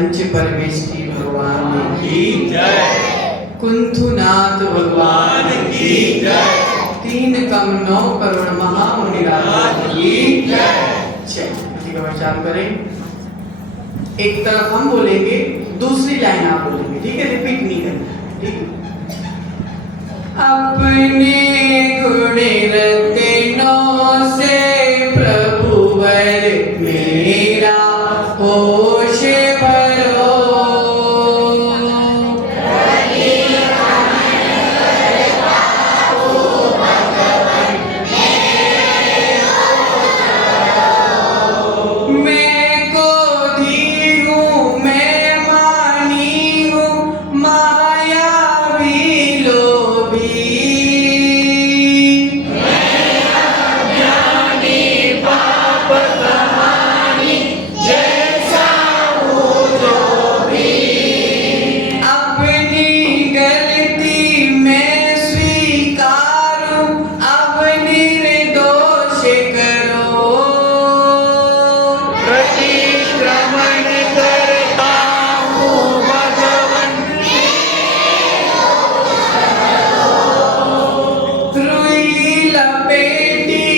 पंच परमेष्ठी भगवान की जय। कुंथुनाथ भगवान की जय। तीन कम नौ करुण महामुनिराज की जय। चलिए का विचार करें। एक तरफ हम बोलेंगे, दूसरी लाइन आप बोलेंगे, ठीक है? रिपीट नहीं करना, ठीक है? अपने गुण रत्नों से प्रभु वर मेरा होश भरो। मैं क्रोधी हूँ, मैं मानी हूँ, मायावी लोभी। अपनी गलती मैं स्वीकारूं, अब निर्दोष करो। प्रतिक्रमण करता हूँ भगवन। रुई लपेटी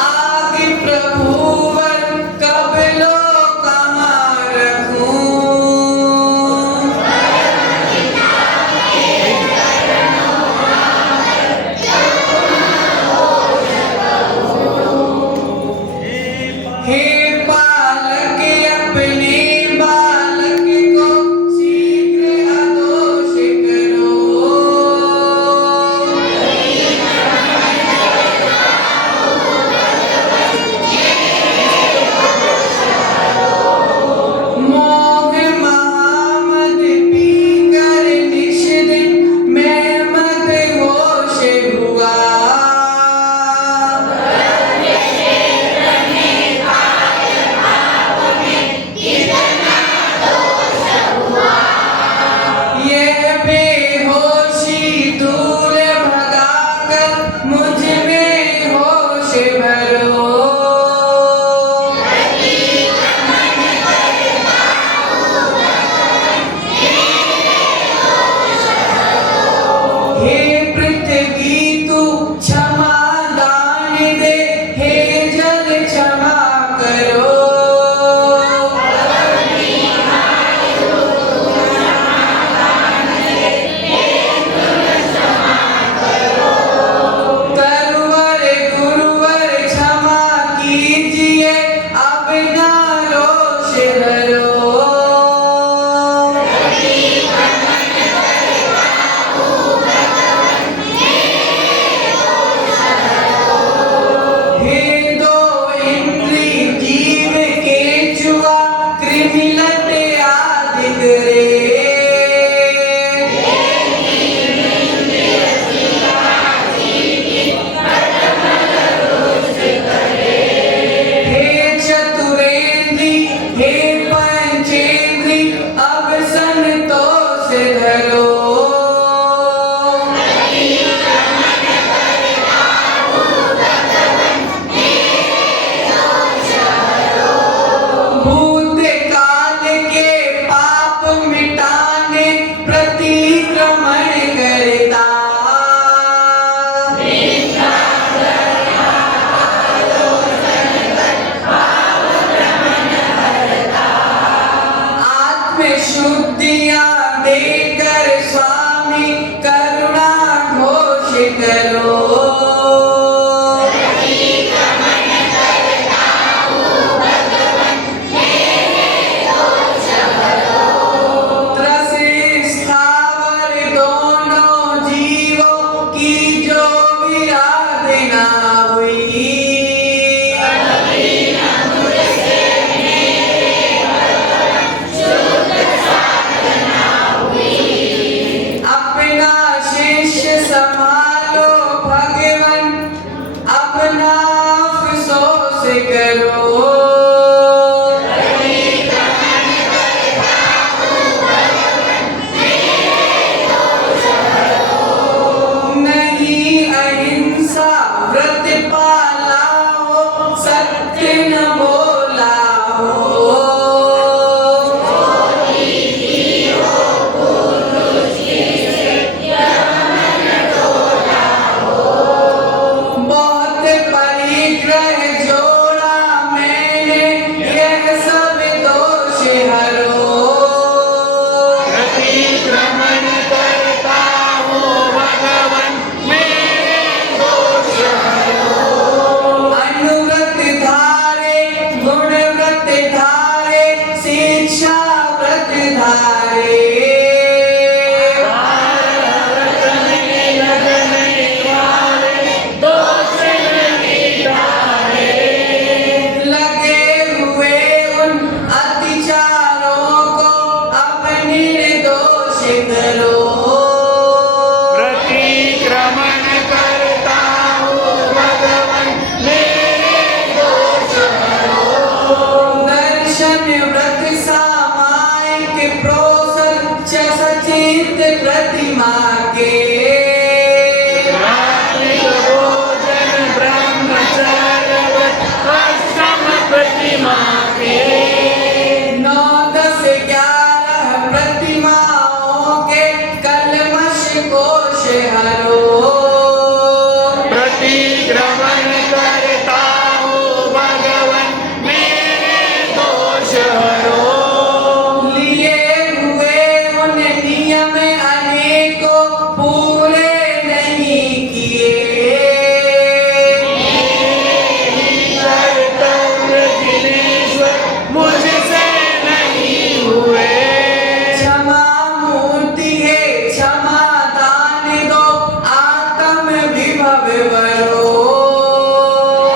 आग प्रभुवर, कब लो कहाँ रखूं। हे बालक अपने बालक को शीघ्र अदोष करो। मोह महामद पीकर निश दिन मैं मदहोश हुआ। यह बेहोशी दूर भगाकर मुझ में होश भरो। हे पृथ्वी तू क्षमा दान दे, हे जल क्षमा करो। गुरुवर गुरुवर क्षमा कीजिए, अब ना रोष धरो। हे दो इंद्री जीव के चुआ, कृमिलत आदि करे। हे चतुरेंद्री हे पंचेंद्री, अब संतोष धरो। भूतकाल के पाप मिटाने प्रतिक्रमण करता। आत्मशुद्धियाँ देकर स्वामी करुणा घोष करो। त्रस स्थावर दोनों जीवों की जो विराधना हुई। व्रत सामायिक प्रोसन च सचित प्रतिमा के भोजन ब्रह्मचर्य अष्टम प्रतिमा के 9, 10, 11 प्रतिमाओं के कलमश कोश हरो प्रतिक्रमण करता हूँ भगवन मेरे दोष हरो लिए हुए उन नियम अनेकों पूरे नहीं किए कर्तव्य दिनेश्वर मुझसे नहीं हुए क्षमा मूर्ति है क्षमा दान दो आत्म विभव वरो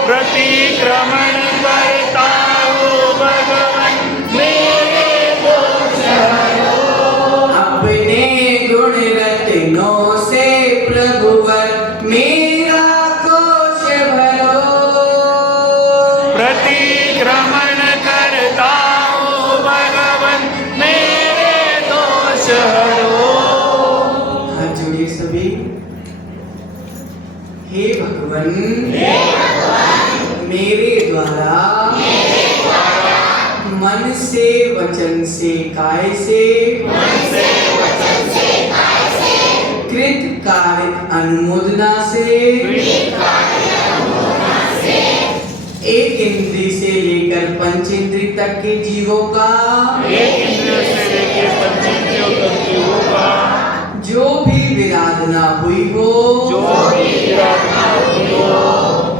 प्रतिक्रमण करता हूँ भगवन मेरे दोष हरो अपने गुण रत्नों से प्रभुवर मेरा कोश भरो प्रतिक्रमण करता हूँ भगवन मेरे दोष हरो हाथ जोड़िए सभी हे भगवन मेरे द्वारा मन से वचन से काय से कृत कारित अनुमोदना से एक इंद्री से लेकर पंच इंद्री तक के जीवों का एक इंद्रिय से लेकर पंचेंद्रियों तक की होगा जो भी विराधना हुई हो जो भी विराधना हुई हो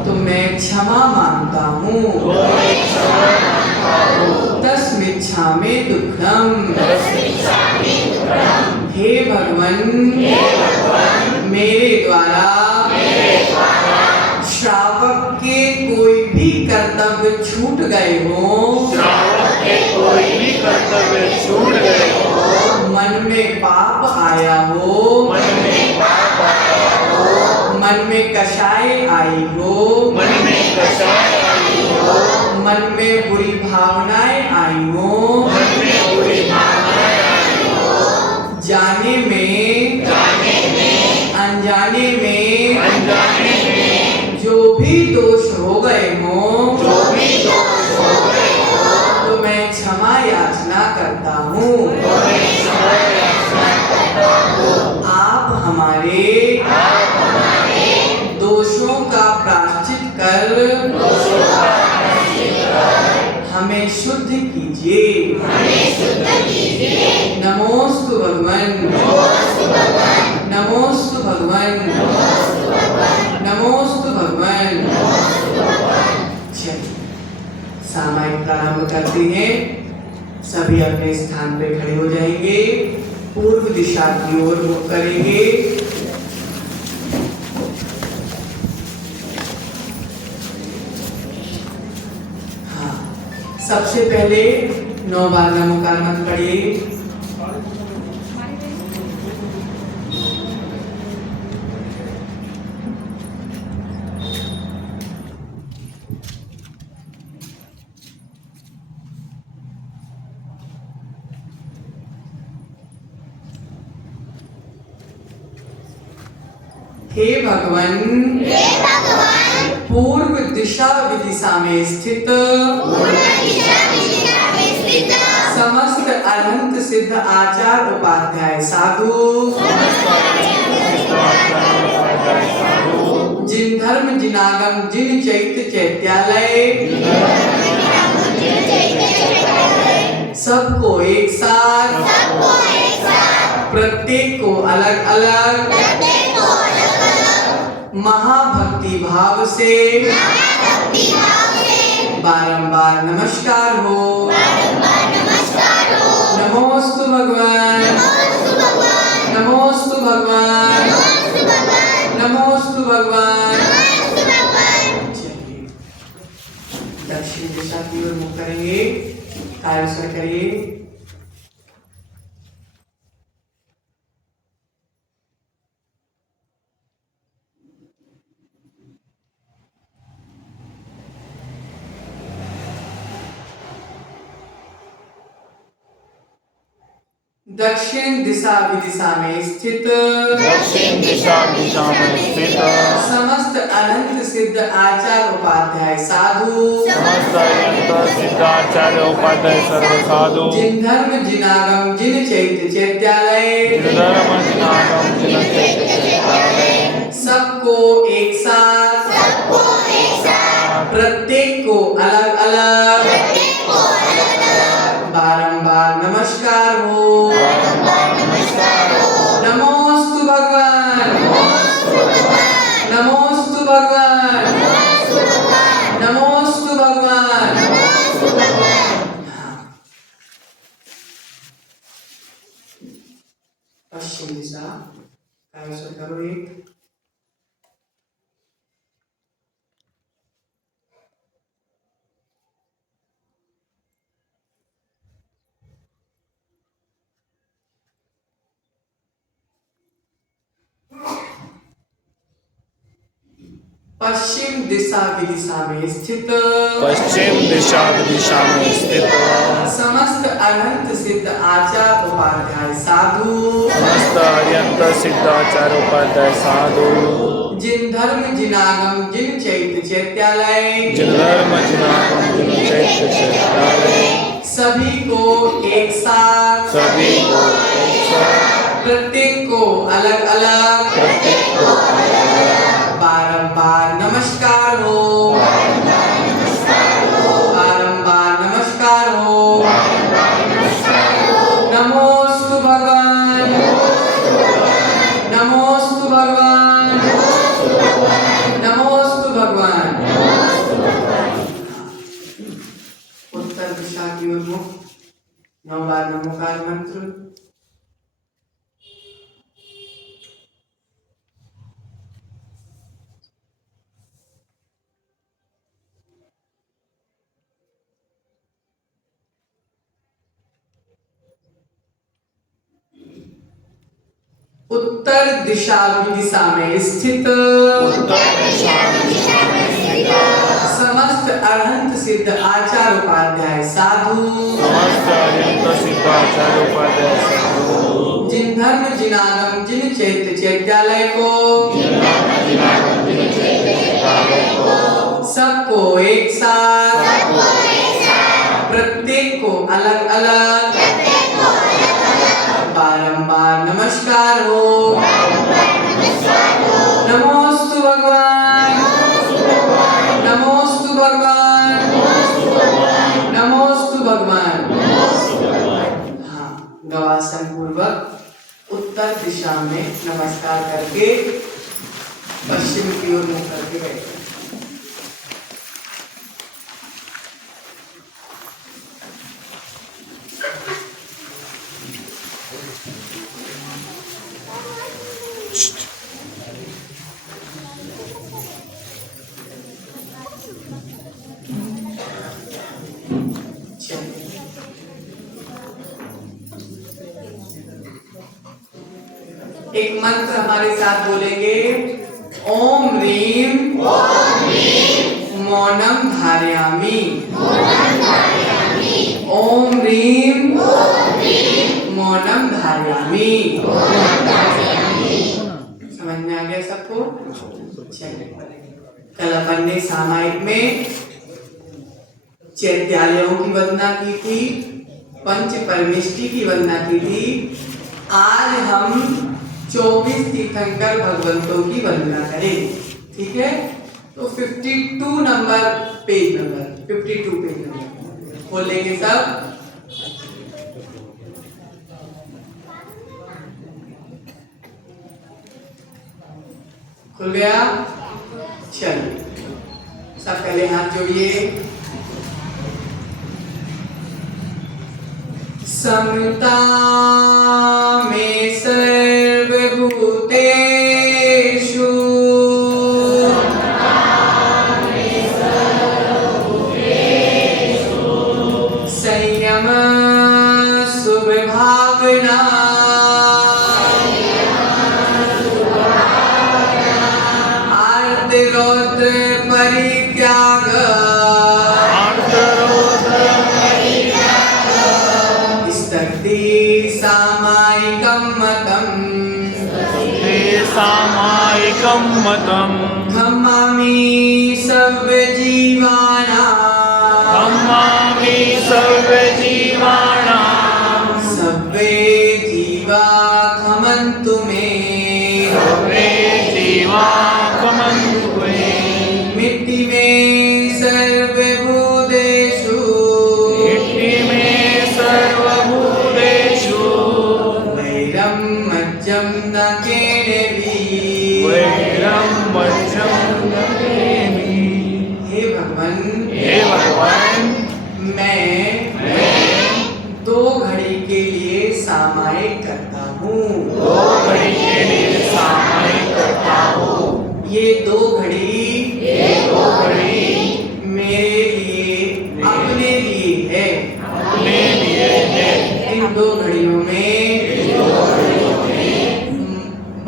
तो मैं क्षमा मांगता हूँ तस्मिच्छामि दुक्खड़म हे भगवन मेरे द्वारा श्रावक के कोई भी कर्तव्य छूट गए हो श्रावक के कोई भी कर्तव्य छूट गए हो मन में पाप आया हो मन में पाप आया हो मन में कषाय आई हो मन में कषाय आई हो मन में बुरी भावनाएं आई हो मन में बुरी भावनाएं आई हो जाने में अनजाने में अनजाने में जो भी दोष हो गए हो जो भी दोष हो गए हो तो मैं क्षमा याचना करता हूँ आप हमारे दोषों का प्रायश्चित कर हमें शुद्ध कीजिए नमोस्तु भगवन नमोस्तु भगवन नमोस्तु भगवन चलिए सामायिक प्रारंभ करते हैं सभी अपने स्थान पे खड़े हो जाएंगे पूर्व दिशा की ओर मुख करेंगे हाँ सबसे पहले 9 बार नमोकार मंत्र पढ़िए हे भगवन पूर्व दिशा विदिशा में स्थित समस्त अनंत सिद्ध आचार उपाध्याय साधु जिन धर्म जिनागम जिन चैत्य चैत्यालय सबको एक साथ प्रत्येक को अलग अलग महाभक्ति भाव से बारंबार नमस्कार हो नमोस्तु भगवान नमोस्तु भगवान नमोस्तु भगवान चलिए दक्षिण दिशा की ओर मुख करेंगे कार्य करिए दक्षिण दिशा विदिशा में स्थित दक्षिण दिशा में स्थित समस्त अनंत सिद्ध आचार्य उपाध्याय साधु समस्त अनंत सिद्धाचार्य उपाध्याय सर्व साधु जिन धर्म जिनागम जिन चैत्य चैत्यालय धर्म जिनागम जिन चैत्यालय सबको एक साथ प्रत्येक को अलग अलग बारंबार नमस्कार हो। नमोस्तु भगवान नमोस्तु भगवान नमोस्तु भगवान। पश्चिम दिशा कैसे करो एक पश्चिम दिशा विदिशा में स्थित पश्चिम दिशा विदिशा में स्थित समस्त अनंत सिद्ध आचार्य उपाध्याय साधु समस्त अनंत सिद्धाचार्य उपाध्याय साधु जिन धर्म जिनागम जिन चैत्य चैत्यालय जिन धर्म जिनागम जिन चैत्य चैत्यालय सभी को एक साथ प्रत्येक को अलग अलग बारंबार नमस्कार हो। बारंबार नमस्कार हो। नमोस्तु भगवान नमोस्तु भगवान नमोस्तु भगवान। उत्तर दिशा की ओर मुख 9 बार नमोकार मंत्र। उत्तर दिशा विदिशा में स्थित समस्त अनंत सिद्ध आचार्य उपाध्याय साधु समस्त अनंत सिद्धाचार्य उपाध्याय साधु जिन धर्म जिनागम जिन चैत्य चैत्यालय को सबको एक साथ प्रत्येक को अलग अलग बारंबार नमस्कार हो। नमोस्तु भगवान नमोस्तु भगवान नमोस्तु भगवान। हाँ, गवासन पूर्वक उत्तर दिशा में नमस्कार करके पश्चिम की ओर मुख करके बैठे। एक मंत्र हमारे साथ बोलेंगे। ओम ह्रीम मौनम धारयामि। ओम ह्रीम मौनम धारयामि। समझ में आ गया सबको? चलिए, कल अपन ने सामायिक में चैत्यालयों की वंदना की थी, पंच परमेष्टि की वंदना की थी। आज हम 24 तीर्थंकर भगवंतों की वंदना करें। ठीक है, तो 52 number page number 52 page number खोल लेंगे सब। खुल गया? चलिए, सब पहले हाथ जोड़िए। समता में सर्वभूतेषु संयम सुविभावना आर्तिरौद्र परित्याग शक्ति सामायिकं मतम् ते सामायिकं मतं खमामि सर्वजीवानां खमामि सर्वजीवानां सर्वे जीवा खमन्तु मे सर्वे जीवा खमन्तु मे मिट्टी में सर्वभूतेषु इति मे सर्वभूतेषु वैरं मज्जं न केनभि वैरं वज्रं न प्रेमि। हे भगवान हे भगवान मैं 2 घड़ी के लिए सामायिक करता हूँ 2 घड़ी के लिए सामायिक करता हूँ ये 2 घड़ी मेरे लिए अपने लिए है अपने लिए है इन 2 घड़ियों में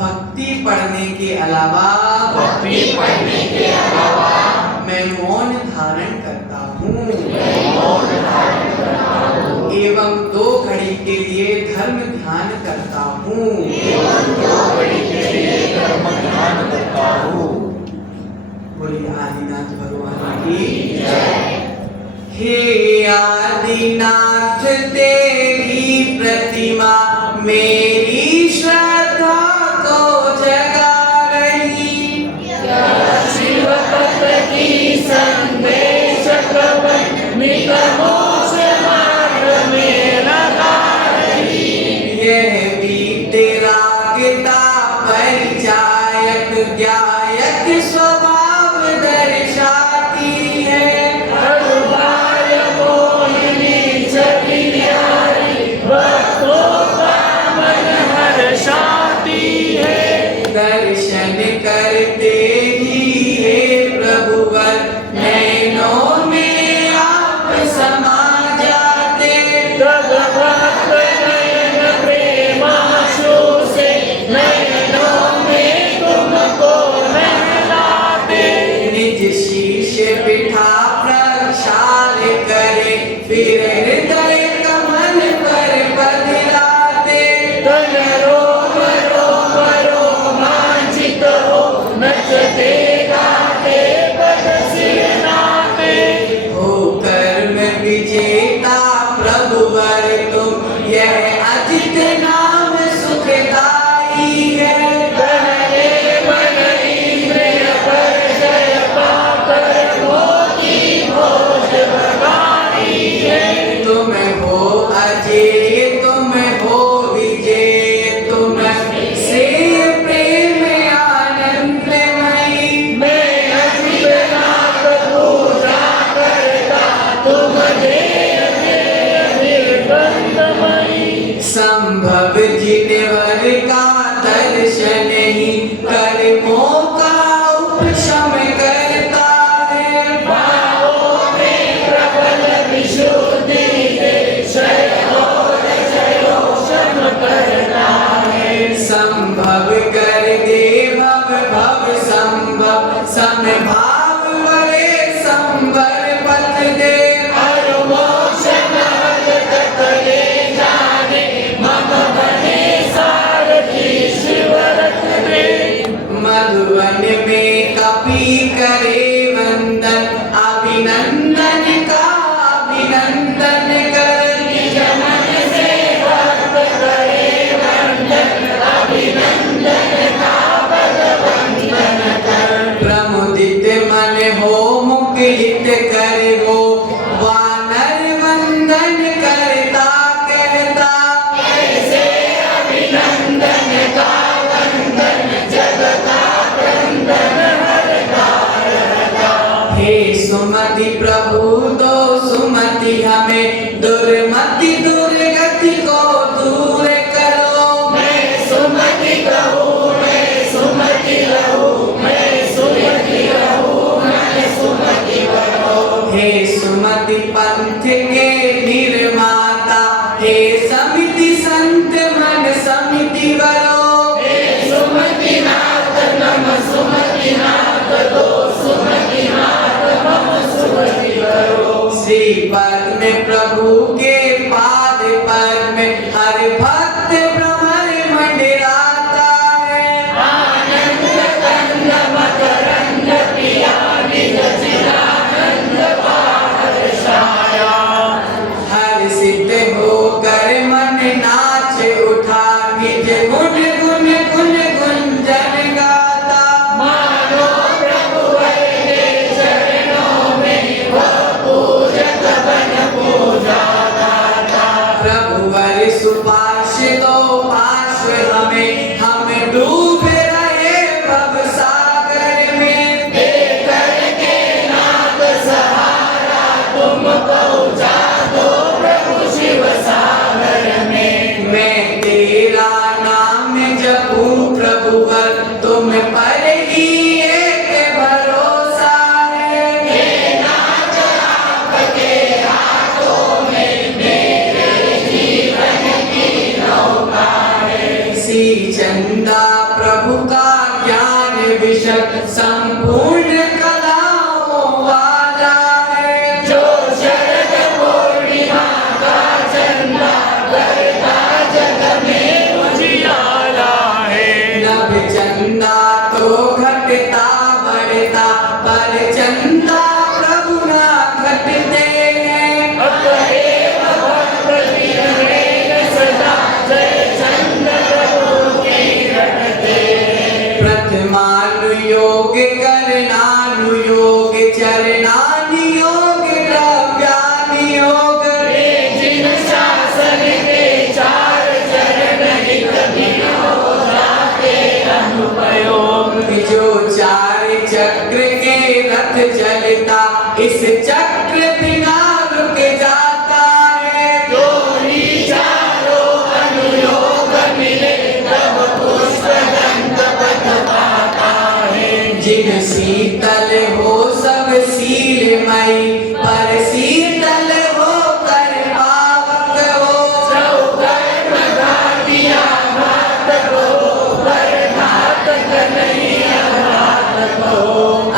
भक्ति पढ़ने के अलावा भक्ति पढ़ने के अलावा मैं मौन धारण करता हूँ मौन धारण करता हूँ एवं 2 घड़ी के लिए धर्म ध्यान करता हूँ एवं 2 घड़ी के लिए धर्म ध्यान करता हूँ। बोलिए आदिनाथ भगवान की हे आदिनाथ तेरी प्रतिमा मेरी श्रद्धा को जगा रही शिवपत की संदेश कवन निगमों से मार्ग में लगा रही यह भी तेरा गीता परिचायक ज्ञायक स्वभाव दर्शाती है हरबाय मोहिनी छवि प्यारी भक्तों का मन हर्षाती है दर्शन करते ही हे प्रभुवर नैनों में आप समा जाते तब भक्त नयन प्रेमाशु से नयनों में तुमको नहलाते निज शीश बिठा प्रक्षाल करे फिर हृदय कमल पर बदलाते तन रोम रोमांचित हो नचते गाते पद सिरनाते हो कर्म विजेता प्रभुवर तुम यह अजित नाम सुखदाई है पहले मन इंद्रिय पर जय पाकर मोती भोज भगाई है तुम हो अजय तुम हो विजय तुम से प्रेम आनंदमयी मैं अभिनाथ पूजा करता तुम निर्बंधमयी संभव जिनवर का दर्शन ही कर्मों का उपशम करता है भावों में प्रबल विशुद्धि दे क्षय और क्षयोषम करता है संभव कर दे भव भव संभव समभाव वरे संवर पथ दे हर मोक्ष महल तक ले जाने मम बने सारथी शिवरथ दे मधुवन में कपि करे वंदन अभिनंदन का अभिनंदन कर निज मन से भक्त करे वंदन अभिनंदन का पद वंदन कर प्रमुदित मन हो मुखरित कर वो वानर वंदन करता कहता ऐसे अभिनंदन का वंदन जग का क्रंदन हर कारता हे सुमति प्रभु दो सुमति हमें दुर्मति दुर्गति को दूर करो मैं सुमति कहूँ मैं सुमति रहूँ मैं सुमति रहूँ मैं सुमति बनो हे सुमति पंथ के निर्माता हे समिति संत मन समिति वरो हे सुमति नाथ नम सुमति नाथ दो सुमति नाथ मम सुमति करो श्री पद्म प्रभु के पाद पद्म पर सुपाश्रितो पार्श्व हमें, हम डूबे रहे भव सागर में। देकर के नाथ सहारा तुम पहुँचा दो प्रभु शिव सागर में। मैं तेरा नाम जपूं प्रभुवर, तुम पर ही एक भरोसा है। हे नाथ आपके हाथों में मेरे जीवन की नौका है। श्री चंदा प्रभु का ज्ञान विशद संपूर्ण कलाओं वाला है। जो शरद पूर्णिमा का चंदा करता जग में उजियारा है। नभ चंदा तो घटता बढ़ता, पर चंदा प्रभु ना घटते हैं। अतएव भक्त विनय सदा जय चंद प्रभु की रटते। प्रथमानुयोग करनानुयोग चरणानुयोग द्रव्यानुयोग। वे जिन शासन के चार चरण हित हो जाते अनुपयोग। जो चार चक्र के रथ चलता, इस चक्र बिना रुक जाता है। जो ही चारों अनुयोग मिले तब पुष्प गंध पथ पाता है। जिन शीतल हो सब शीलमयी, पर शीतल हो कर पावक हो। चौकर्म घाटिया घातक हो, पर घातक नहीं अघातक हो।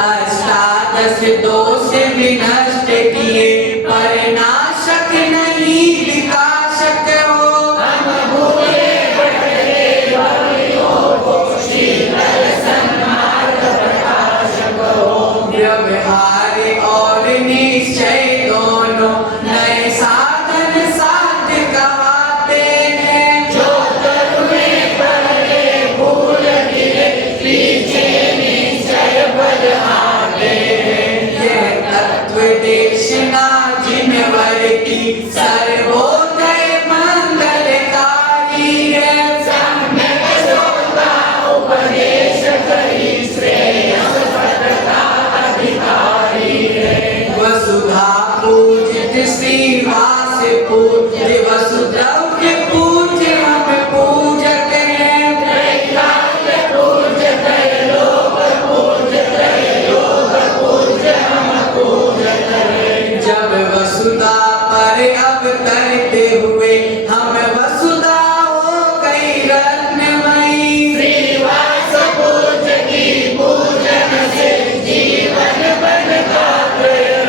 अष्टादश दोष विनष्ट किए, पर नाशक नहीं विकासक हो। हम भूले भटके भवियों को, शीतल सन्मार्ग प्रकाशक हो। व्यवहार और निश्चय दोनों नए साधन साध कहते हैं। जो तरुणे पहले भूल गिरे, पीछे निश्चय बल आते हैं। यह तत्व देशना जिनवर की, सर्वोदय मंगलकारी है। सम्यक श्रोता उपदेश करी, श्रेयस पद का अधिकारी है। वसुधा पूजित श्रीवास पूज्य, वसुद्रव्य पूज्य हम पूजक हैं। त्रैकाल पूज्य त्रैलोक पूज्य, त्रैलोक पूज्य हम पूजक हैं। जब वसुधा पर अवतरते हुए, हम वसुधा हो गई रत्नमयी। श्रीवास पूज्य की पूजन से जीवन बनता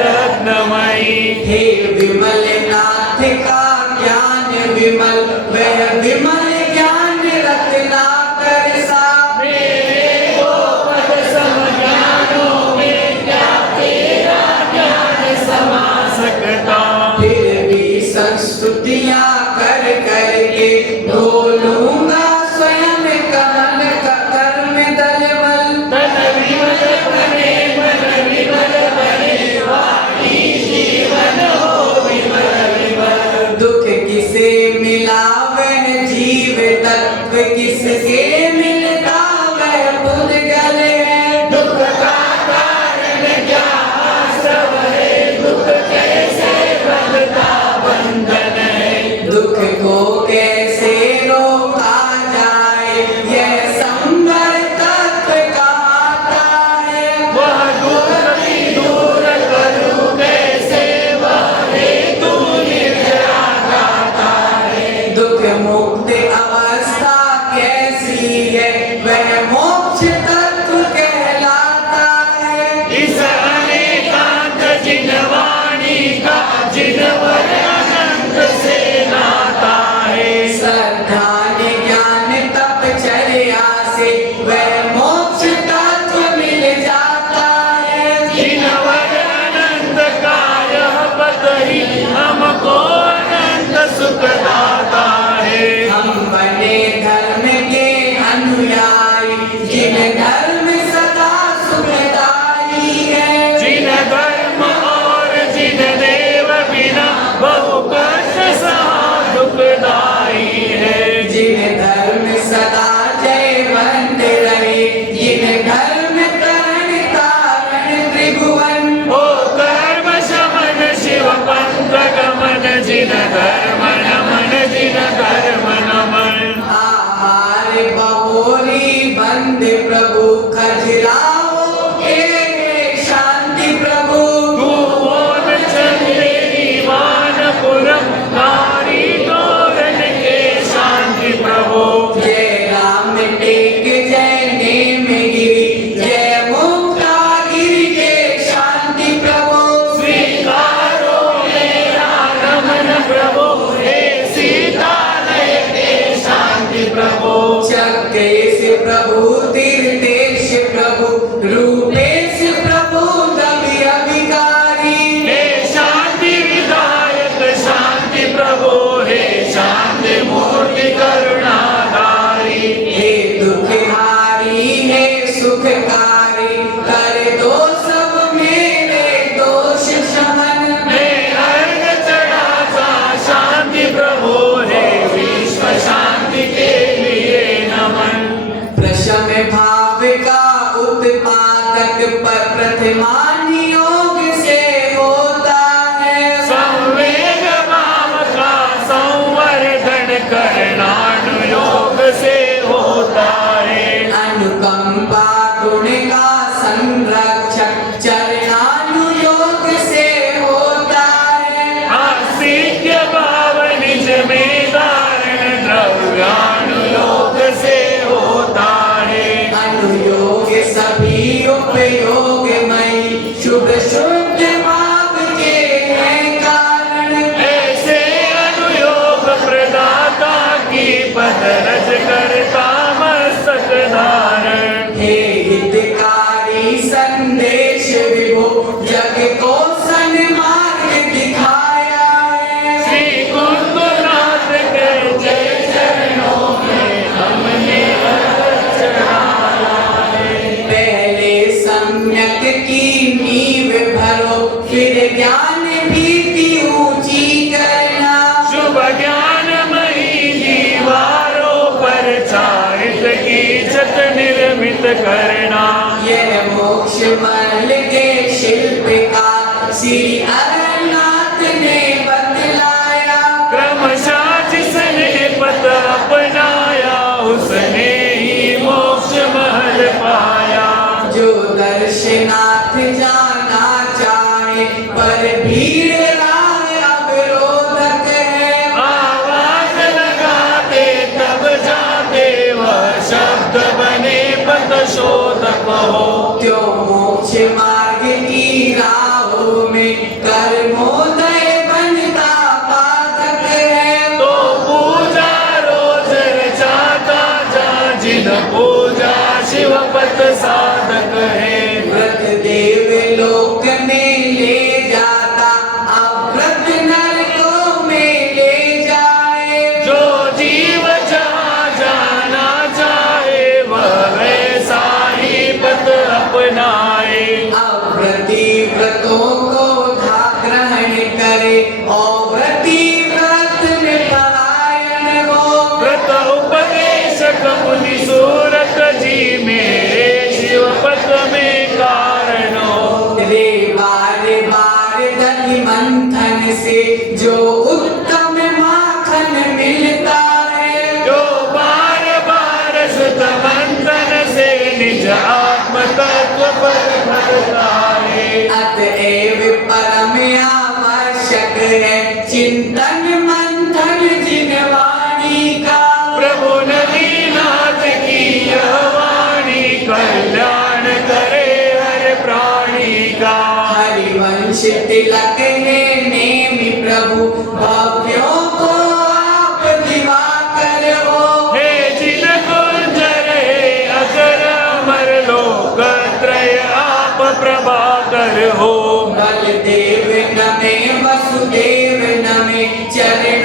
रत्नमयी। हे विमल नाथ का ज्ञान विमल, वह विमल ज्ञान रत्नाकर सा। मेरे को पद सम ज्ञानों में क्या तेरा ज्ञान समा सकता। फिर भी संस्तुतियाँ कर करके ढोलूंगा स्वयं कमल का कर्म दलबल। तन विमल बने मन विमल बने, वाणी जीवन हो विमल विमल। दुख किसे मिला वह जीव तत्व, किसके मिलता वह बुद्ध गले है। दुख का कारण क्या आश्रव है, दुख कैसे बंधता बंधन है। दुख को कैसे रोका जाए, यह संवर तत्व कहता है। वह दुख की दूर करूं कैसे, वह हेतु निर्जरा गाता है। दुख मुक्त अवस्था कैसी है, वह मोक्ष तत्व कहलाता है। इस अनेकांत जिन वाणी का जिनवर अनंत से नाता है। मुनि करुणाधारी, हे दुखहारी हे सुखकारी, कर दो सब मेरे दोष शमन। मैं अर्घ चढ़ाता शांति प्रभु रे, विश्व शांति के लिए नमन। प्रशम भाव का उत्पादक प्रथमान योग से होता है। संवेग भाव का संवर्धन करणानुयोग से होता है। अनुकंपा गुण का संरक्षक चरणानुयोग से होता है। आस्तिक्य भाव निज में धारण द्रव्यानुयोग से होता है। अनुयोग सभी उपयोगमयी शुभ शुद्ध भाव के हैं कारण। ऐसे अनुयोग प्रदाता की पद रज करता मस्तक धारण। हे हितकारी संदेश विभो, जग को सन्मार्ग दिखाया है। श्री कुंदनाथ के जय चरणों में हमने अर्घ चढ़ाया है। पहले सम्यक की नींव भरो, फिर ज्ञान भीति ऊंची करना। शुभ ज्ञानमयी दीवारों पर चारित की छत निर्मित करना। यह मोक्ष महल के शिल्पकार श्री अरनाथ ने बतलाया। क्रमशः जिसने पथ अपनाया, उसने ही मोक्ष महल पाया। जो दर्शनाथ जाना चाहे, पर भीड़ राह अवरोधक है। आवाज लगाते तब जाते, वह शब्द बने पथ शोधक हो। त्यो मोक्ष मार्ग की राहों में कर्मोदय बनता पादक है। तो पूजा रोज रचाता जा, जिन पूजा शिव पथ साधक है। व्रत देव लोक में ले जाता, अव्रत नरकों में ले जाए। जो जीव जहाँ जाना चाहे, वह वैसा ही पथ अपनाए। अव्रती व्रतों को धा ग्रहण करे, और व्रती व्रत में परायण हो। व्रत उपदेशक मुनि सूरत जी, मेरे शिव पथ में कारण हो। रे बार बार दही मंथन से जो उत्तम माखन मिलता है। जो बार बार सुत मंथन से निज आत्म तत्व पर भरता है। अतएव परम आवश्यक है चिंतन मंथन जिन वाणी का। प्रभु नदीनाथ की यह वाणी, कल्याण करे हर प्राणी का। हरिवंश तिलक ने नेमि प्रभु, भव्यों को आप दिवाकर हो। हे जिन गुंजर हे अगर अमर लोकत्रय, आप प्रभाकर हो। बलदेव नमे वसुदेव नमे, चरण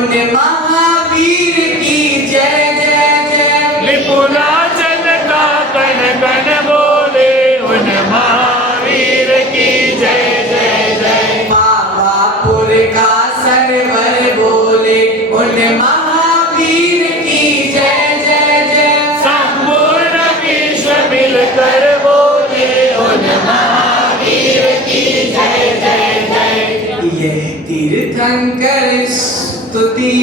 उन महावीर की जय जय जय। विपुलाचल का कण कण बोले उन महावीर की जय जय जय। पावापुर का सरवर बोले उन महावीर की जय जय जय। संपूर्ण विश्व मिलकर बोले उन महावीर की जय जय जय। यह तीर्थंकर स्तुति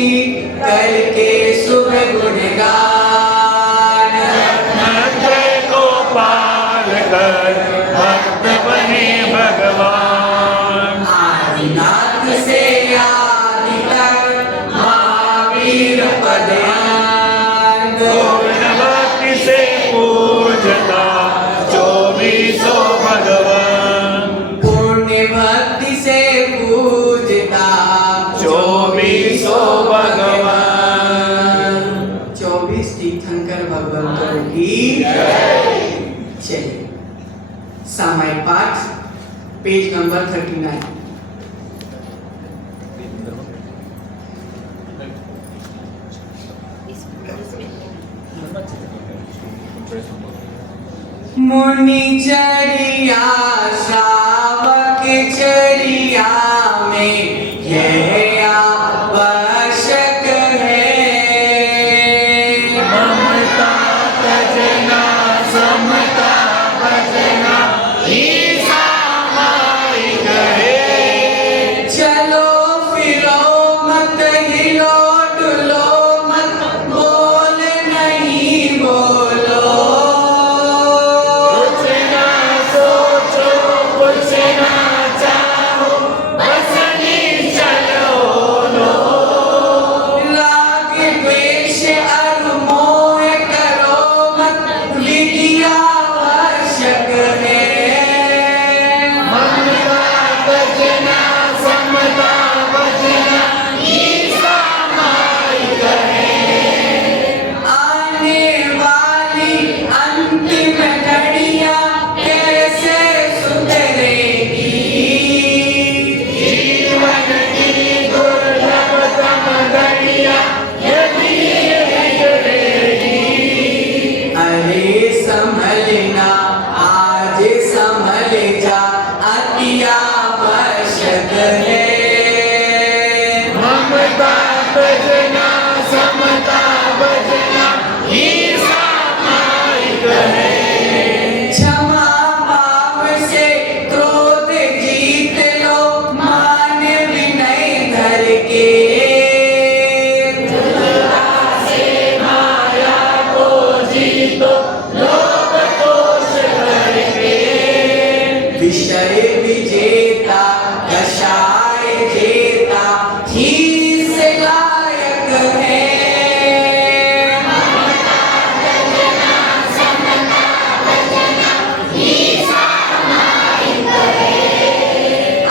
करके शुभ गुणगान नंदय को पाल कर भक्त बने भगवान। आदिनाथ से आदि तक महावीर पदान। पूर्ण भक्ति से पूजता जो भी सो भगवान। पुण्य भक्ति से पूजता जो भी सो भगवान। 24 तीर्थंकर भगवंतों की चलिए सामायिक पाठ पेज नंबर 39। मुनि चरिया श्रावक चरिया में यह आवश्यक है। ममता भजना समता भजना ही सामायिक है। चलो फिरो मत हिलो डुलो मत बोल नहीं बोलो। कुछ ना सोचो कुछ ना चाहो बस निश्चल लो। राग द्वेष और मोह करो मत विद्या आवश्यक है। ममता भजना समता भजना ही सामायिक है। आने वाली अंतिम घड़ियां कैसे सुधरेगी। जीवन की दुर्लभतम घड़ियां यदि बिगड़ेगी। अरे संभलना आज संभल जा अति आवश्यक है। ममता भजना समता भजना ही सामायिक है। क्षमा भाव से क्रोध जीत लो मान विनय धर के। माया को जीतो लोभ दोष करके। विषय विजेता कषाय जेता ही से लायक है।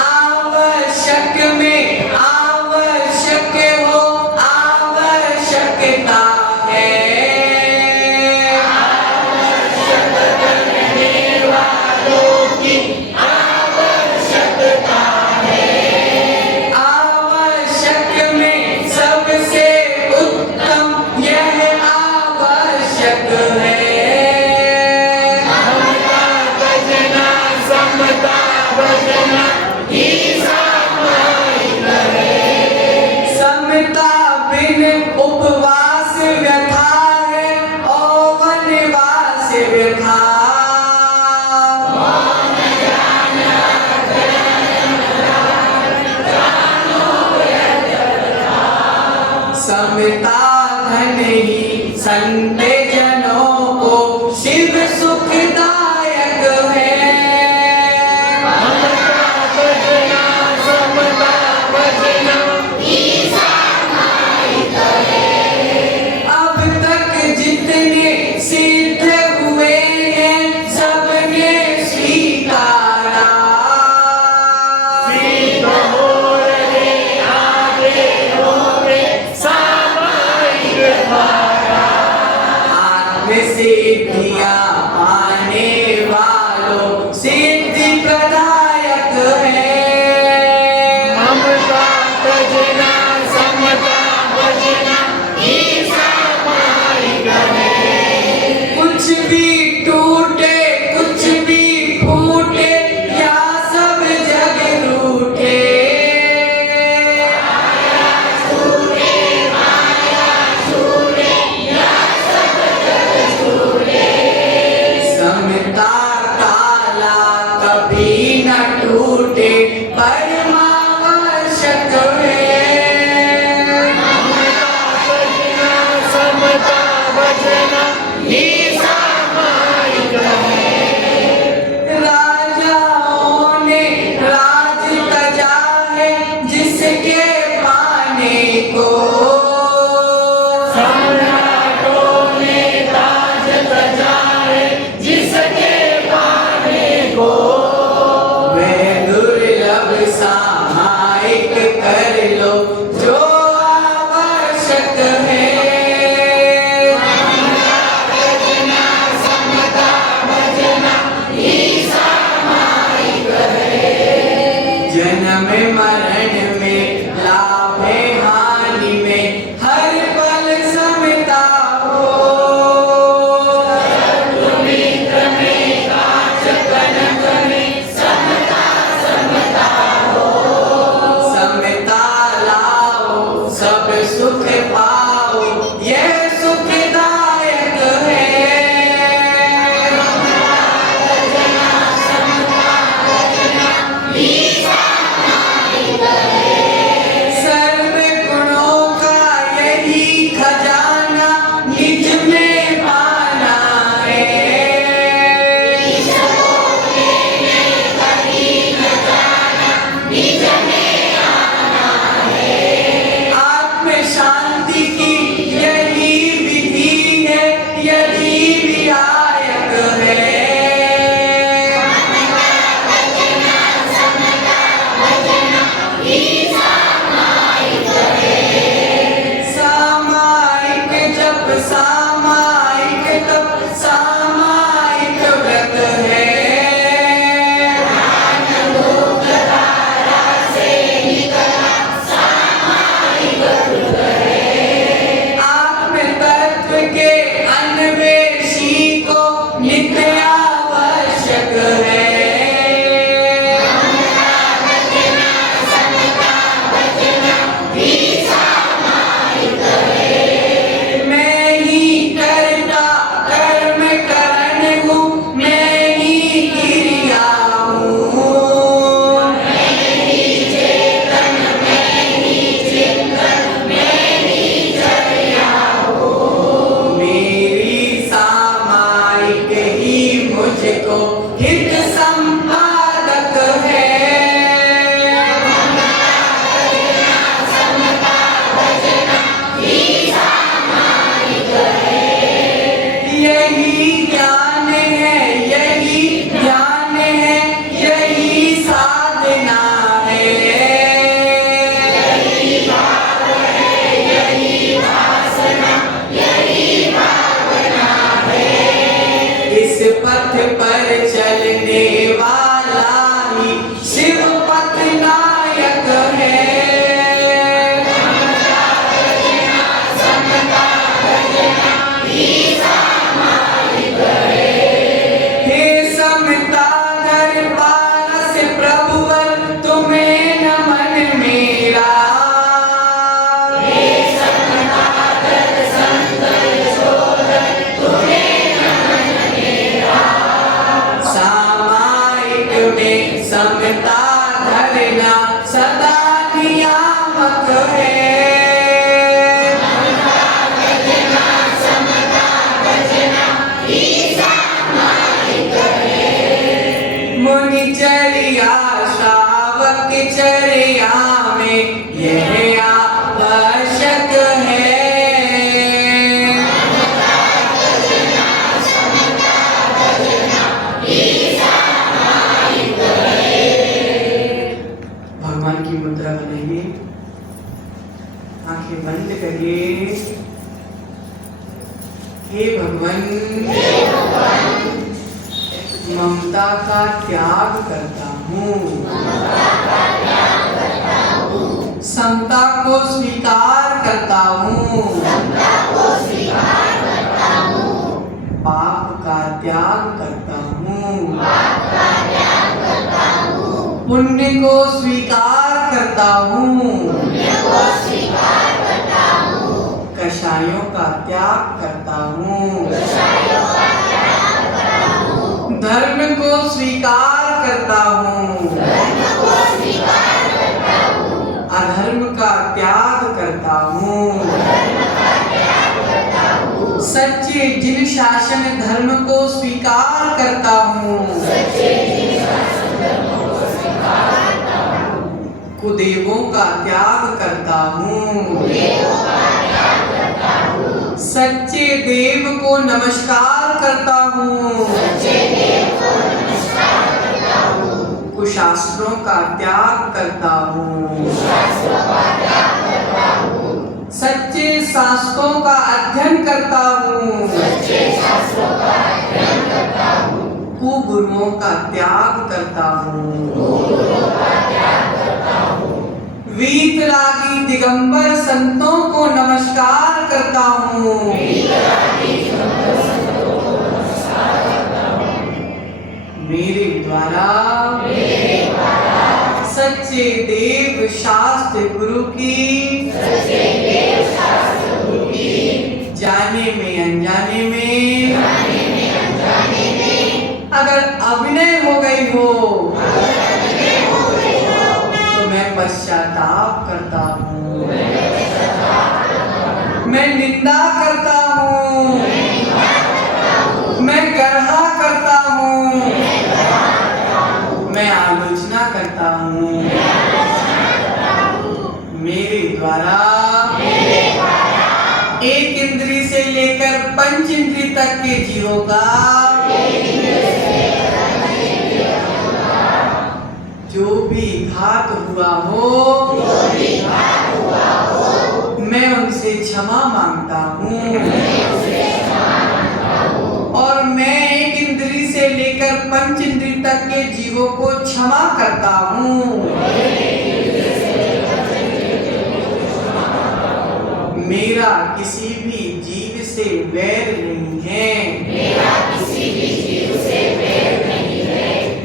आवश्यक में आवश्यक हो आवश्यकता है। आवश्यक में सबसे उत्तम यह आवश्यक है। भजना समता भजना ही सामायिक है। समता बिन उपवास व्यथा है और वनवास व्यथा। समता धन ही संत जनों को शिव सुखदायक है। भजना समता भजना ही सामायिक है। अब तक जितने सिद्ध हुए हैं सबने स्वीकारा। सीत हो रहे आगे होंगे सामायिक धारा। आत्म सिद्धियां आवश्यक है। जन्म मरण में लाभ हानि में हर पल समता हो। समता लाओ सब सुख पाओ यह सुखदायक है। सर्व गुणों का यही खजाना निज में पाना है। आत्म शांति की यही विधि है यही विधायक है। सामायिक जप सामायिक तप सामायिक व्रत है। आत्म तत्व के अन्वेषी को नित्य आवश्यक है। मैं ही करता कर्म करण हूँ मैं ही क्रिया हूँ। मेरी सामायिक ही मुझको हित संपादक है। यही ज्ञान है यही ध्यान है यही साधना है। इस पथ पर चलने वाला ही शिव पथ नायक है। हे समता दरबार से प्रभुवर तुम्हें नमन मेरा। सामायिक में समता धरना सदा नियामक है। मुनिचर्या श्रावक चर्या में यह आवश्यक है। भगवान की मुद्रा बनाइए आंखें बंद करिए। हे भगवान ममता का त्याग करता हूँ। समता को स्वीकार करता हूँ। पाप का त्याग करता हूँ। पुण्य को स्वीकार करता हूँ। कषायों का त्याग करता हूँ। धर्म को स्वीकार करता हूँ। अधर्म का त्याग करता हूँ। सच्चे जिन शासन धर्म को स्वीकार करता हूँ। कुदेवों का त्याग करता हूँ। सच्चे देव को नमस्कार करता हूँ। कुशास्त्रों का त्याग करता हूँ। सच्चे शास्त्रों का अध्ययन करता हूँ, कुगुरुओं का त्याग करता हूँ, वीतरागी दिगंबर संतों को नमस्कार करता हूँ, मेरे द्वारा सच्चे देव शास्त्र गुरु की जाने में अनजाने में अगर अभिनय हो गई हो तो मैं पश्चाताप करता हूँ, मैं निंदा करता हूँ, मैं गर्हा करता हूँ, मैं आलोचना करता हूँ, मेरे द्वारा एक इंद्री से लेकर पंच इंद्री तक के जीवों का जो भी घात हुआ हो मैं उनसे क्षमा मांगता हूँ और मैं एक इंद्री से लेकर पंच इंद्री तक के जीवों को क्षमा करता हूँ। मेरा किसी भी जीव से वैर नहीं है,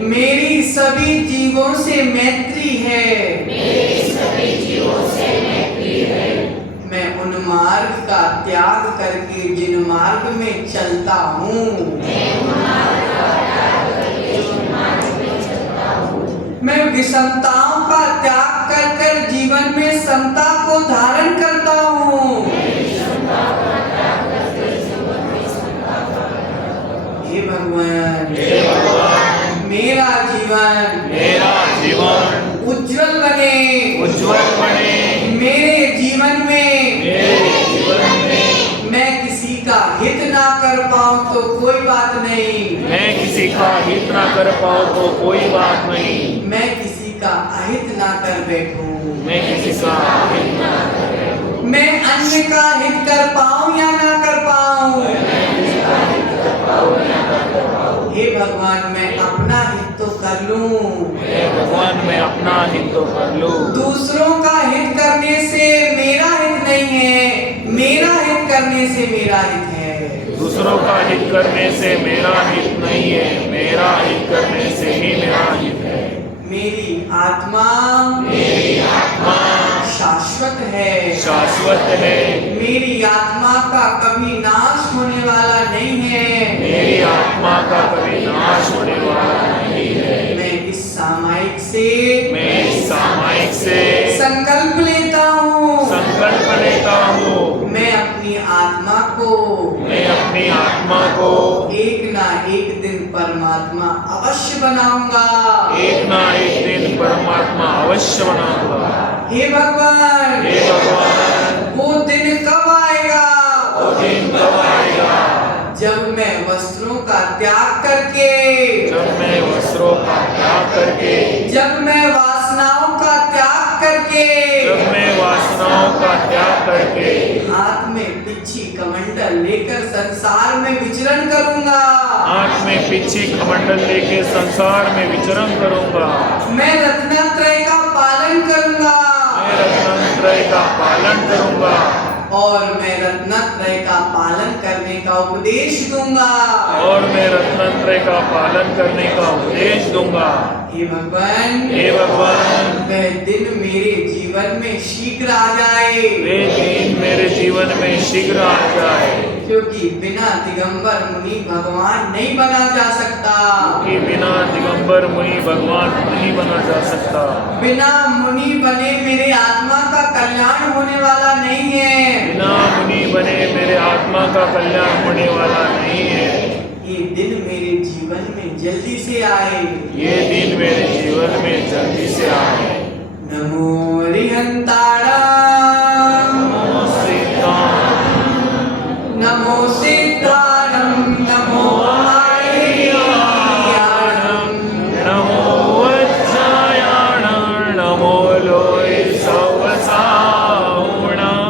मेरी सभी जीवों से मैत्री है, मैं उन मार्ग का त्याग करके जिन मार्ग में चलता हूँ मैं विषमताओं का त्याग कर कर जीवन में समता को धारण करता हूँ। हे भगवान, मेरा जीवन उज्जवल बने, मेरे जीवन में मैं किसी का हित ना कर पाऊँ तो कोई बात नहीं, मैं किसी का हित ना कर पाऊँ तो कोई बात नहीं, मैं किसी का अहित ना कर बैठूं, मैं किसी का हित ना कर बैठूं, मैं अन्य का हित कर पाऊँ या ना कर पाऊँ। हे भगवान, मैं अपना हित तो कर लूं, हे भगवान मैं अपना हित तो कर लूं, दूसरों का हित करने से मेरा हित नहीं है, मेरा हित करने से मेरा हित है। दूसरों का हित करने से मेरा हित नहीं है, मेरा हित करने से ही मेरा हित है। मेरी आत्मा शाश्वत है, मेरी आत्मा का कभी नाश होने वाला नहीं है, मेरी आत्मा का कभी नाश होने वाला नहीं है। मैं इस सामायिक से संकल्प लेता हूँ, मैं अपनी आत्मा को एक ना एक दिन परमात्मा अवश्य बनाऊंगा, एक ना एक दिन परमात्मा अवश्य बनाऊंगा। हे भगवान, वो दिन कब आएगा? जब मैं वस्त्रों का त्याग करके, जब मैं वासनाओं का त्याग करके, हाथ में पिच्छी कमंडल लेकर संसार में विचरण करूंगा, मैं रत्नत्रय का पालन करूंगा, और मैं रत्नत्रय का पालन करने का उपदेश दूंगा, हे भगवान, वह दिन मेरे जीवन में शीघ्र आ जाए, क्योंकि बिना दिगंबर मुनि भगवान नहीं बना जा सकता, बिना मुनि बने मेरे आत्मा का कल्याण होने वाला नहीं है, मेरे आत्मा का कल्याण होने वाला नहीं है। ये दिन मेरे जीवन में जल्दी से आए, नमो रिहंताणं, नमो सिद्धाणं, नमो आर्याणं, नमो वज्रायाणं, नमो लोय सवसाहुणं।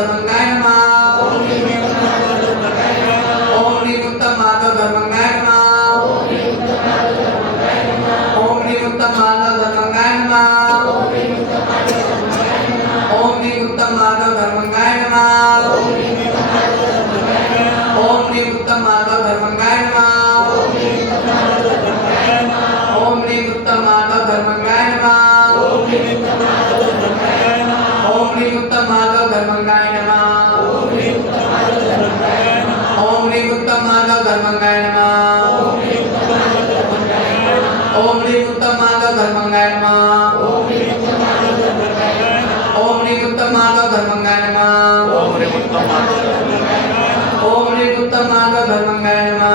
धर्मंगाय नमः ओम ह्रीं उत्तम माधव धर्मंगाय नमः ओम ह्रीं उत्तम माधव धर्मंगाय नमः ओम ह्रीं उत्तम माधव धर्मंगाय नमः ओम ह्रीं उत्तम माधव धर्मंगाय नमः ओम ह्रीं उत्तम माधव धर्मंगाय नमः ओम ह्रीं उत्तम माधव धर्मंगाय नमः ओम ह्रीं उत्तम माधव धर्मंगाय नमः ओम ह्रीं उत्तम माधव धर्मंगाय नमः ओम ह्रीं उत्तम माधव धर्मंगाय नमः ओम ह्रीं उत्तम माधव धर्मंगाय नमः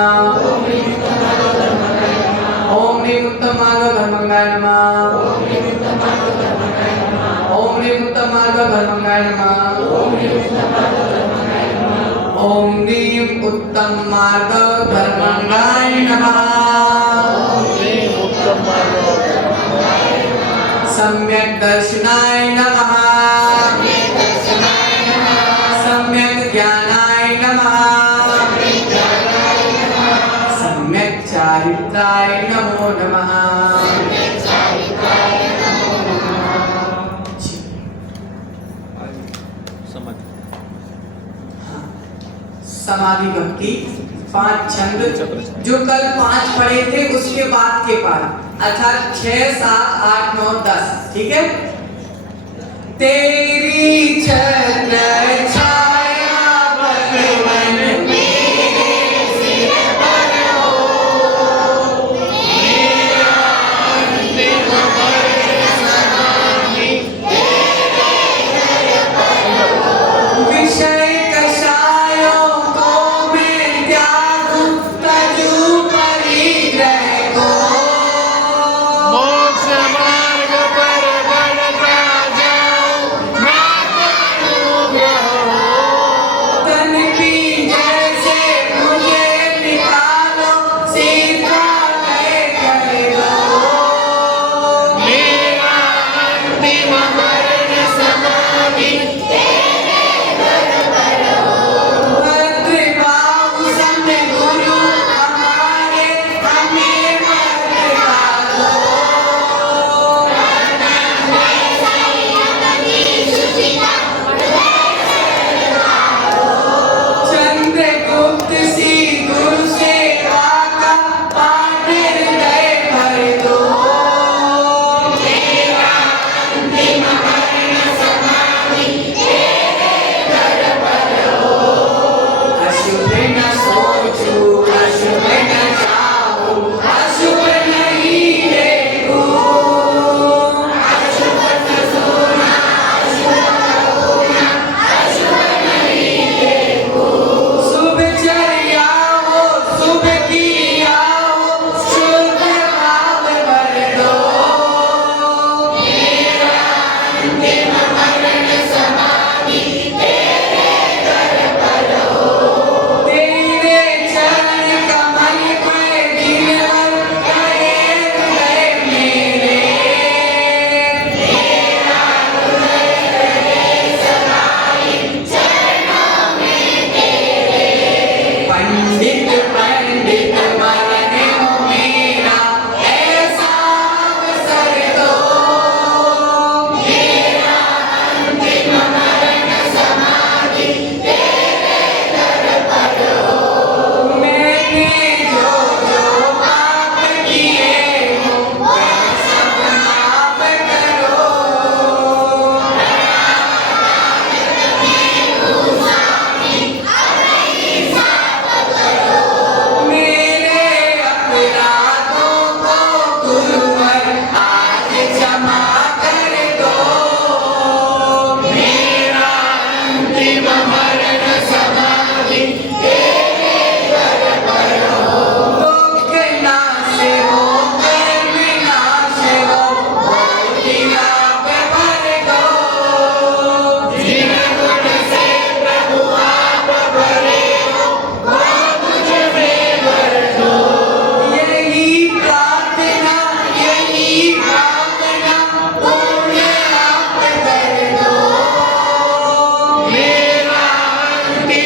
ओम ह्रीं उत्तम माधव धर्मंगाय नमः ओम ह्रीं उत्तम माधव धर्मंगाय नमः ओम ह्रीं उत्तम माधव धर्मंगाय नमः सम्यक दर्शनाय नमः सम्यक ज्ञानाय नमः सम्यक चारित्राय नमो नमः समाधि भक्ति 5 छंद जो कल 5 पढ़े थे उसके बाद के पाठ अर्थात 6, 7, 8, 9, 10 ठीक है। तेरी छत्र छाया भगवन मेरे सिर पर हो मेरा अंतिम समाधि तेरे दर पर हो विषय कषायों को मैं त्यागूं तजू परिग्रह को मोक्ष मार्ग पर बढ़ता जाऊं मैं करूं ग्रह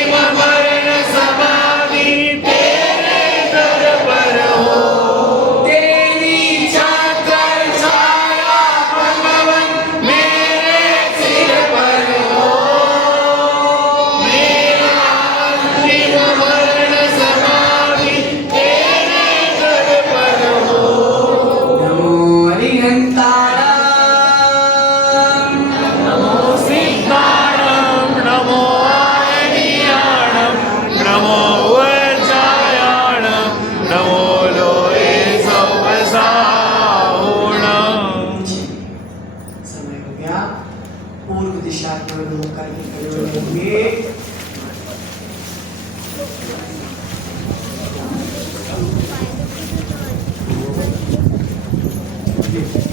अंतिम मरण समाधि तेरे दर पर हो। तेरी चाकर छाया भगवन मेरे सिर पर हो। मेरा अंतिम मरण समाधि तेरे दर पर हो। नमो हरिहंताणं नमो सिद्धाणं नमो आयनीयाणं नमो वर्जायाणं नमो लोये सौवसाहुणम्। समय हो गया। पूर्व दिशा की ओर मुख करके खड़े हो जाएंगे।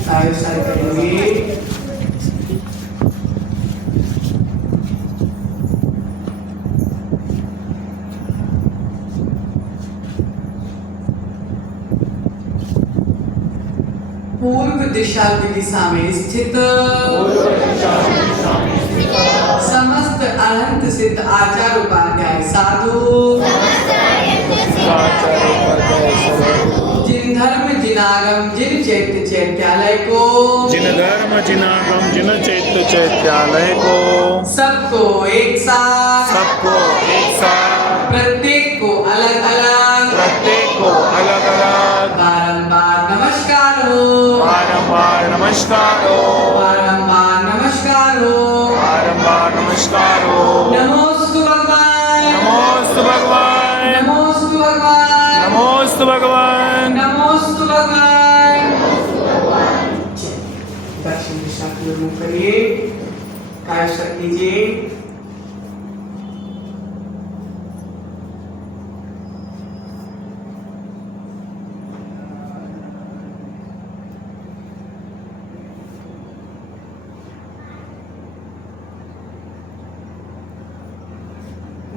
सारे सारे करेंगे। पूर्व दिशा की दिशा में स्थित समस्त अनंत सिद्ध आचार्य उपाध्याय साधु जिन धर्म जिनागम जिन चैत्य चैत्यालय को जिन धर्म जिनागम जिन चैत्य चैत्यालय को सबको एक साथ सबको एक साथ प्रत्येक को अलग अलग प्रत्येक को अलग अलग बारंबार नमस्कार हो। बारंबार नमस्कार हो। बारंबार नमस्कार हो। बारंबार नमस्कार हो। नमोस्तु भगवान नमोस्तु भगवान नमोस्तु भगवान नमोस्तु भगवान नमोस्तु भगवान। दक्षिण दिशा की ओर मुख करिए। कायस्थ कीजिए।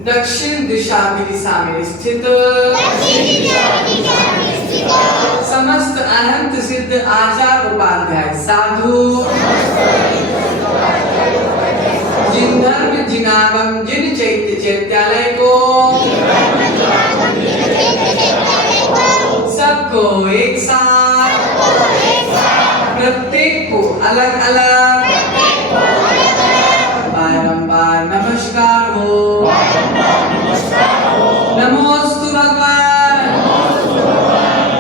दक्षिण दिशा की दिशा में स्थित समस्त अनंत सिद्ध आचार्य उपाध्याय साधु जिन धर्म जिनागम जिन चैत्य चैत्यालय को सबको एक साथ प्रत्येक को अलग अलग बारंबार नमस्कार हो। नमोस्तु भगवान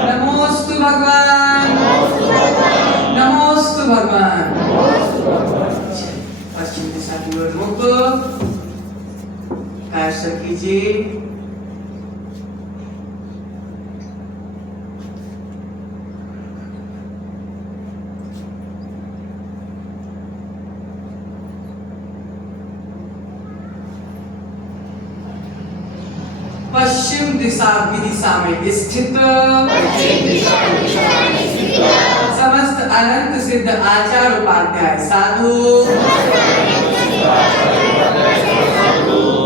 नमोस्तु भगवान नमोस्तु भगवान। पश्चिम दिशा की ओर मुख कायस्थ कीजिए। पश्चिम दिशा की दिशा में स्थित समस्त अनंत सिद्ध आचार्य उपाध्याय साधु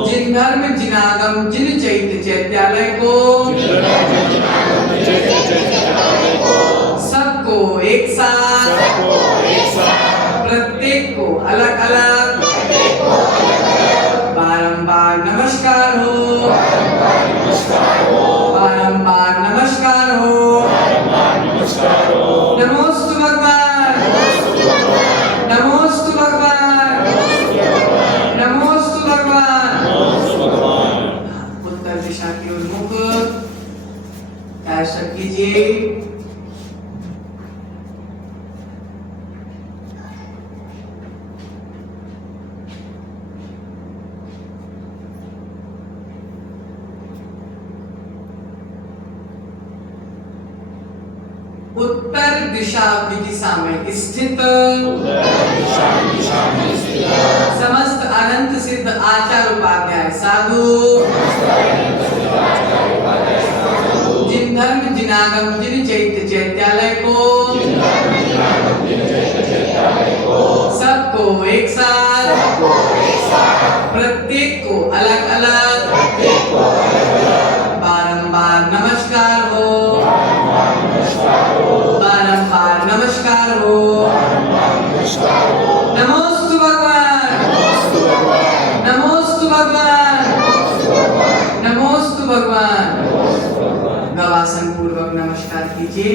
जिन धर्म जिनागम जिन चैत्य चैत्यालय को सबको एक साथ प्रत्येक को अलग अलग बारंबार नमस्कार हो। बारंबार नमस्कार हो। नमोस्तु भगवान नमोस्तु भगवान नमोस्तु भगवान। उत्तर दिशा की ओर मुख कायस्थ कीजिए। उत्तर दिशा की दिशा में स्थित समस्त अनंत सिद्ध आचार्य उपाध्याय साधु जिन धर्म जिनागम जिन चैत्य चैत्यालय को सबको एक साथ प्रत्येक को अलग अलग बारंबार नमस्कार हो। बारंबार नमस्कार हो। नमोस्तु भगवान नमोस्तु भगवान भगवान। गवासन पूर्वक नमस्कार कीजिए।